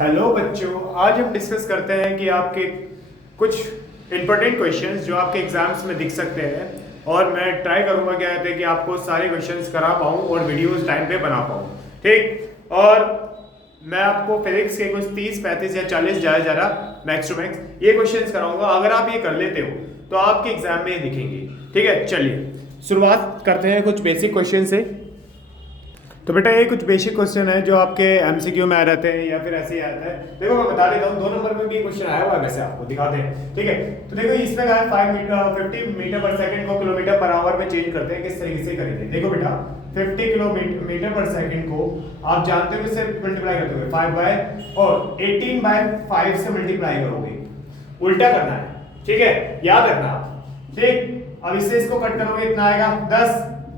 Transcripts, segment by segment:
Hello बच्चों, आज हम डिस्कस करते हैं कि आपके कुछ इंपॉर्टेंट क्वेश्चंस जो आपके एग्जाम्स में दिख सकते हैं और मैं ट्राई करूंगा क्या कहते हैं कि आपको सारे क्वेश्चंस करा पाऊँ और वीडियोस टाइम पे बना पाऊँ। ठीक, और मैं आपको फिजिक्स के कुछ 30, 35 या 40 ज़्यादा मैक्स टू मैक्स ये क्वेश्चंस कराऊंगा। अगर आप ये कर लेते हो तो आपके एग्जाम में ये दिखेंगे। ठीक है, चलिए शुरुआत करते हैं कुछ बेसिक क्वेश्चन से। तो बेटा ये कुछ बेसिक क्वेश्चन है जो आपके एमसीक्यू में आ रहते हैं या फिर ऐसे ही आता है। देखो मैं बता देता हूँ, 2 नंबर में भी क्वेश्चन आया हुआ है, वैसे आपको दिखाते हैं। ठीक है, तो देखो इसमें कहा है 50 मीटर पर सेकंड को किलोमीटर पर आवर में चेंज करते हैं, किस तरीके से करेंगे। देखो बेटा 50 किलोमीटर पर सेकंड को आप जानते हो किससे मल्टीप्लाई करते हो, 5 बाय और 18 बाय 5 से मल्टीप्लाई करोगे, उल्टा करना है। ठीक है, याद रखना। ठीक, अब इससे इसको कट करोगे इतना आएगा 10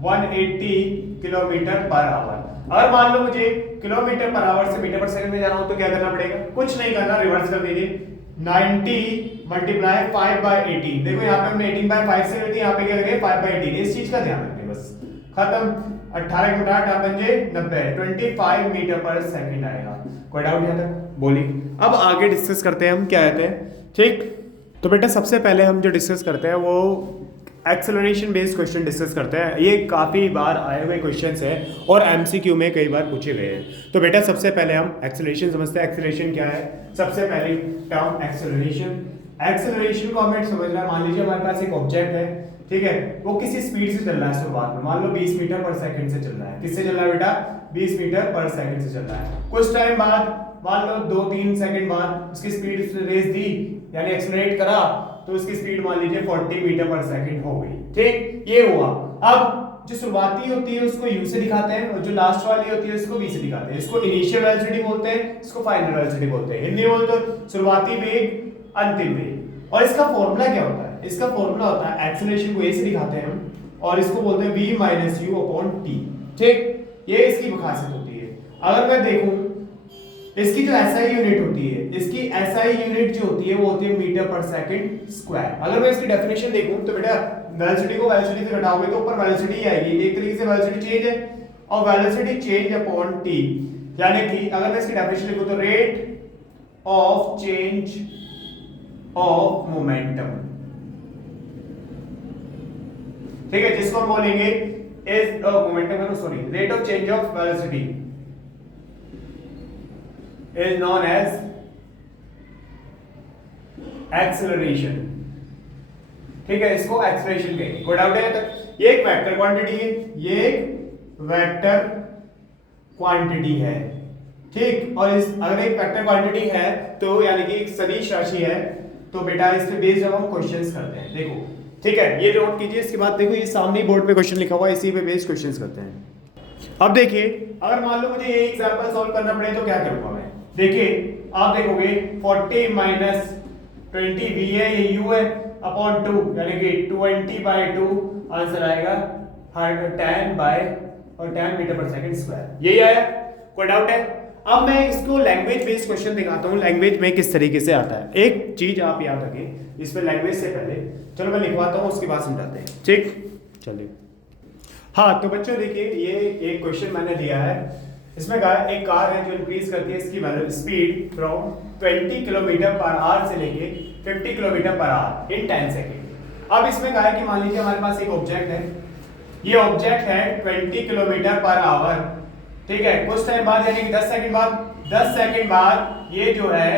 180 किलोमीटर पर आवर। अगर मान लो मुझे किलोमीटर पर आवर से मीटर पर सेकंड में जाना हो तो क्या करना पड़ेगा, कुछ नहीं करना, रिवर्स कर दीजिए। 90 मल्टीप्लाई 5 बाय 18। देखो यहाँ पे हमने 18 बाय 5 से कर दी, यहाँ पे क्या करेंगे 5 बाय 18। इस चीज का ध्यान रखें, बस खत्म। 18 के 8 बन 90, 25 मीटर पर सेकंड आएगा। कोई डाउट यहाँ तक? बोलिए। अब आगे डिस्कस करते हैं हम क्या कहते हैं। ठीक, तो बेटा सबसे पहले हम जो डिस्कस करते हैं वो एक्सेलरेशन बेस्ड क्वेश्चन डिस्कस करते हैं। ये काफ़ी बार आए हुए क्वेश्चंस हैं और एमसीक्यू में कई बार पूछे गए हैं। तो बेटा सबसे पहले हम एक्सेलरेशन समझते हैं। एक्सेलरेशन क्या है? सबसे पहले टर्म एक्सेलरेशन। एक्सेलरेशन को हमें समझना है, मान लीजिए हमारे पास एक ऑब्जेक्ट है, ठीक है, वो किसी स्पीड से चल रहा है शुरुआत में, मान लो 20 मीटर पर सेकंड से चल रहा है। किससे चल रहा है बेटा? 20 मीटर पर सेकंड से चल रहा है। कुछ टाइम बाद, मान लो 2-3 सेकंड बाद उसकी स्पीड रेस दी, यानी एक्सेलरेट करा, तो उसकी स्पीड मान लीजिए 40 मीटर पर सेकंड हो गई। ठीक, ये हुआ। अब जो शुरुआती होती है उसको u से दिखाते हैं और जो लास्ट वाली होती है उसको v से दिखाते हैं। इसको इनिशियल वेलोसिटी बोलते हैं, इसको फाइनल वेलोसिटी बोलते हैं। हिंदी बोलते तो शुरुआती वेग, अंतिम वेग। और इसका फॉर्मूला क्या होता है? इसका फॉर्मूला होता है, एक्सेलरेशन को a से दिखाते हैं हम और इसको बोलते हैं v minus u upon t। ठीक, ये इसकी खासियत होती है। अगर मैं देखूं इसकी जो एसआई यूनिट होती है, इसकी एसआई यूनिट जो होती है वो होती है मीटर पर सेकंड स्क्वायर। अगर मैं इसकी डेफिनेशन देखूं तो बेटा वेलोसिटी को वेलोसिटी से घटाओगे तो ऊपर वेलोसिटी ही आएगी। एक तरीके से वेलोसिटी चेंज है और वेलोसिटी चेंज अपॉन टी, यानी कि अगर मैं इसकी डेफिनेशन लिखूं तो rate of change of momentum. ठीक है, जिसको हम बोलेंगे is momentum, sorry, rate of change of velocity is known as acceleration। ठीक है, इसको एक्सेलरेशन कहेंगे। कोई डाउट है तक? ये एक वेक्टर क्वांटिटी है, ये एक वेक्टर क्वांटिटी है। ठीक, और इस अगर एक वेक्टर क्वांटिटी है तो यानी कि एक सदिश राशि है, तो बेटा इस पे बेस्ड हम क्वेश्चंस करते हैं। देखो, ठीक है, ये नोट कीजिए। इसके बाद देखो ये सामने बोर्ड पे क्वेश्चन लिखा हुआ है, इसी पे बेस्ड क्वेश्चंस करते हैं। अब देखिए, अगर मान लो मुझे ये एग्जांपल सॉल्व करना पड़े तो क्या करूंगा मैं? देखिए आप देखोगे 40 माइनस 20 v है, ये u है, अपॉन 2 यानी कि 20 बाय 2, आंसर आएगा 10 बाय और 10 मीटर पर सेकंड स्क्वायर। यही आया। कोई डाउट है? अब मैं इसको लैंग्वेज बेस्ड क्वेश्चन दिखाता हूँ, लैंग्वेज में किस तरीके से आता है। एक चीज आप याद रखें, इस पे लैंग्वेज से पहले चलो मैं लिखवाता हूँ, उसके बाद समझाते हैं। ठीक, चलिए। हाँ तो बच्चों देखिए, ये एक क्वेश्चन मैंने दिया है। इसमें कहा है एक कार है जो इंक्रीज करती है इसकी speed from 20 kilometre per hour से लेके 50 किलोमीटर पर आवर इन 10 सेकेंड। अब इसमें कहा है कि मान लीजिए हमारे पास एक ऑब्जेक्ट है, ये ऑब्जेक्ट है 20 किलोमीटर पर आवर। ठीक है, कुछ टाइम बाद यानी कि 10 सेकंड बाद ये जो है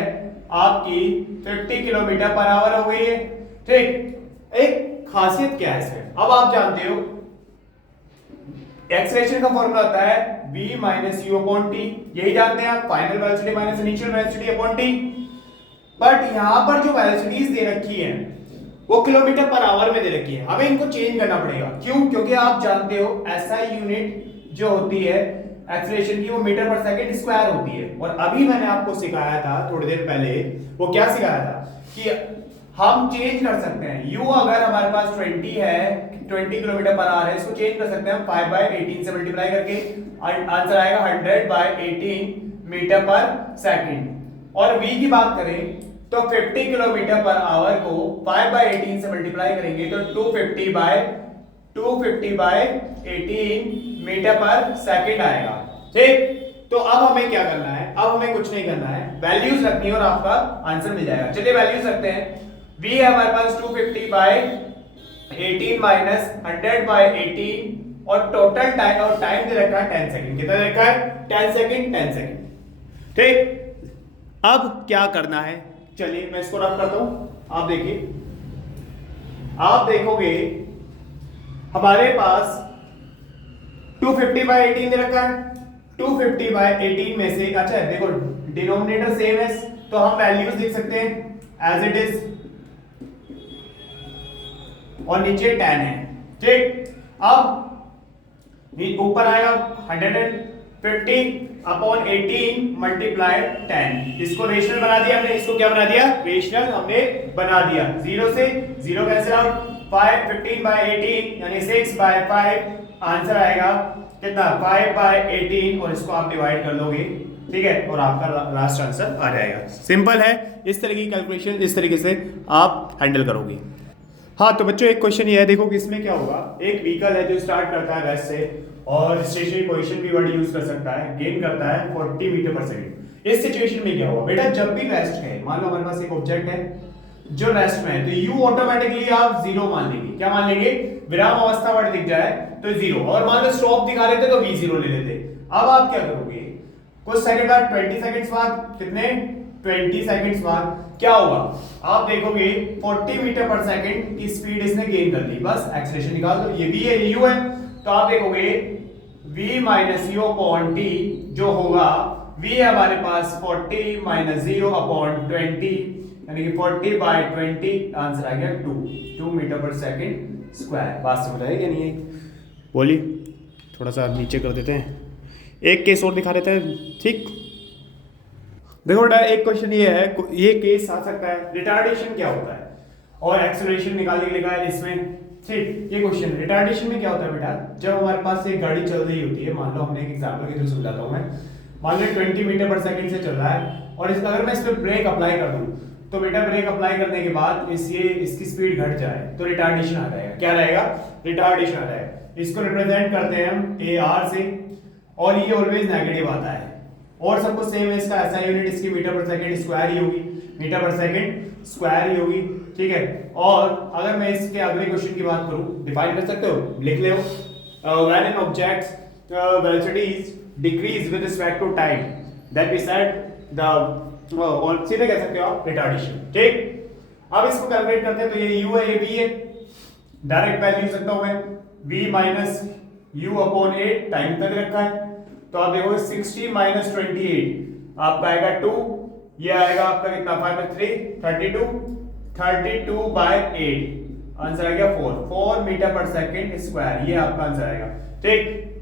आपकी 50 किलोमीटर पर आवर हो गई है। ठीक, एक खासियत क्या है इसमें, अब आप जानते हो एक्सेलरेशन का फॉर्मूला होता है v minus u upon t, यही जानते हैं आप, final velocity minus initial velocity upon t। But यहां पर जो वेलोसिटीज दे रखी है वो किलोमीटर पर आवर में दे रखी है, हमें इनको चेंज करना पड़ेगा। क्यों? क्योंकि आप जानते हो एसआई यूनिट जो होती है एक्सेलरेशन की वो मीटर पर सेकंड स्क्वायर होती है। और अभी मैंने आपको सिखाया था थोड़ी देर पहले, वो क्या सिखाया था कि हम चेंज कर सकते हैं। u अगर हमारे पास 20 है, 20 किलोमीटर पर आवर है, इसको चेंज कर सकते हैं हम 5 बाय 18 से मल्टीप्लाई करके, आंसर आएगा 100 बाय 18 मीटर पर सेकंड। और v की बात करें तो 50 किलोमीटर पर आवर को 5 बाय 18 से मल्टीप्लाई करेंगे तो 250 बाय 18 मीटर पर सेकंड आएगा। ठीक, तो अब हमें क्या करना है, अब हमें कुछ नहीं करना है, वैल्यूज रखनी है और आपका आंसर मिल जाएगा। चलिए वैल्यूज रखते हैं। v है हमारे पास 250 बाय 18 माइनस 100 बाय 18 और टोटल टाइम, और टाइम दे रखा है 10 सेकंड। कितना दे रखा है? 10 सेकंड, 10 सेकंड। ठीक, अब क्या करना है, चलिए मैं इसको रफ करता हूं। आप देखिए, आप देखोगे हमारे पास 250 बाय 18 दे रखा है। 250 बाय 18 में से, अच्छा देखो डिनोमिनेटर सेम है तो हम वैल्यूज लिख सकते हैं एज इट इज, और नीचे 10 है। ठीक, अब ऊपर आएगा 150 अपॉन 18 मल्टीप्लाई 10। इसको रेशनल बना दिया हमने, इसको क्या बना दिया? रेशनल हमने बना दिया। 0 से 0 कैंसिल आउट, 5 15 बाय 18 यानी 6 बाय 5, आंसर आएगा कितना? 5 बाय 18, और इसको आप डिवाइड कर लोगे, ठीक है, और आपका लास्ट आंसर आ जाएगा। सिंपल है, इस तरह की कैलकुलेशन इस तरीके से आप हैंडल करोगे। हाँ तो बच्चों एक क्वेश्चन ये है, देखो कि इसमें क्या होगा। एक व्हीकल है जो स्टार्ट करता है रेस्ट से और स्टेशनरी पोजीशन भी वर्ड यूज कर सकता है, गेन करता है 40 मीटर पर सेकंड। इस सिचुएशन में क्या होगा बेटा, जब भी रेस्ट है, मान लो हमारे पास एक ऑब्जेक्ट है जो रेस्ट में है, तो यू ऑटोमेटिकली आप 0 मान लेंगे। क्या मान लेंगे? विराम अवस्था वर्ड दिख जाए तो 0, और मान लो स्टॉप दिखा रहे थे तो v0 ले लेते। अब आप क्या करोगे, कुछ सेकंड बाद, 20 सेकंड्स बाद, कितने 20 सेकंड्स बाद क्या होगा, आप देखोगे 40 मीटर पर सेकंड की स्पीड इसने गेन कर ली। बस एक्सेलरेशन निकाल दो, ये v है, ये u है, तो आप देखोगे v minus you upon t जो होगा, v है हमारे पास 40 माइनस 0 अपॉन 20 यानी कि 40 बाय 20, आंसर आ गया 2 मीटर पर सेकंड स्क्वायर। बात समझ आएगी नहीं है? बोलिए, थोड़ा सा नीचे कर देते हैं, एक केस और दिखा देते हैं। ठीक, देखो बेटा एक क्वेश्चन ये है, ये केस आ सकता है, रिटार्डेशन क्या होता है और एक्सेलरेशन निकालने के लिए कहा है इसमें। ठीक, ये क्वेश्चन रिटार्डेशन में क्या होता है बेटा, जब हमारे पास एक गाड़ी चल रही होती है, मान लो हमने एक एग्जांपल के थ्रू समझाता हूं मैं, मान लो 20 मीटर पर सेकंड से चल रहा है और अगर मैं इस पर ब्रेक अप्लाई कर दूं तो बेटा ब्रेक अप्लाई करने के बाद इसकी स्पीड घट जाए तो रिटार्डेशन आ जाएगा। क्या रहेगा? रिटार्डेशन आ जाएगा। इसको रिप्रेजेंट करते हैं हम AR से, और ये ऑलवेज नेगेटिव आता है, और सब कुछ सेम है, इसका ऐसा यूनिट इसकी मीटर पर सेकंड स्क्वायर ही होगी, मीटर पर सेकंड स्क्वायर ही होगी। ठीक है, और अगर मैं इसके अगले क्वेश्चन की बात करूं, डिफाइन कर सकते हो, लिख ले when an object velocity is decrease with respect to time that we said the, और सीधे कह सकते हो आप रिटार्डेशन। ठीक, अब इसको कैलकुलेट करते हैं, तो ये u है, ये v है, डायरेक्ट वैल्यू सकता हूं मैं, v minus u upon 8, time तक रखा है, तो आप देखोगे 60 माइनस 28 आपका आएगा 2, ये आएगा आपका कितना 5 by 3 32 बाय 8, आंसर आ गया 4 मीटर पर सेकंड स्क्वायर, ये आपका आंसर आएगा। ठीक,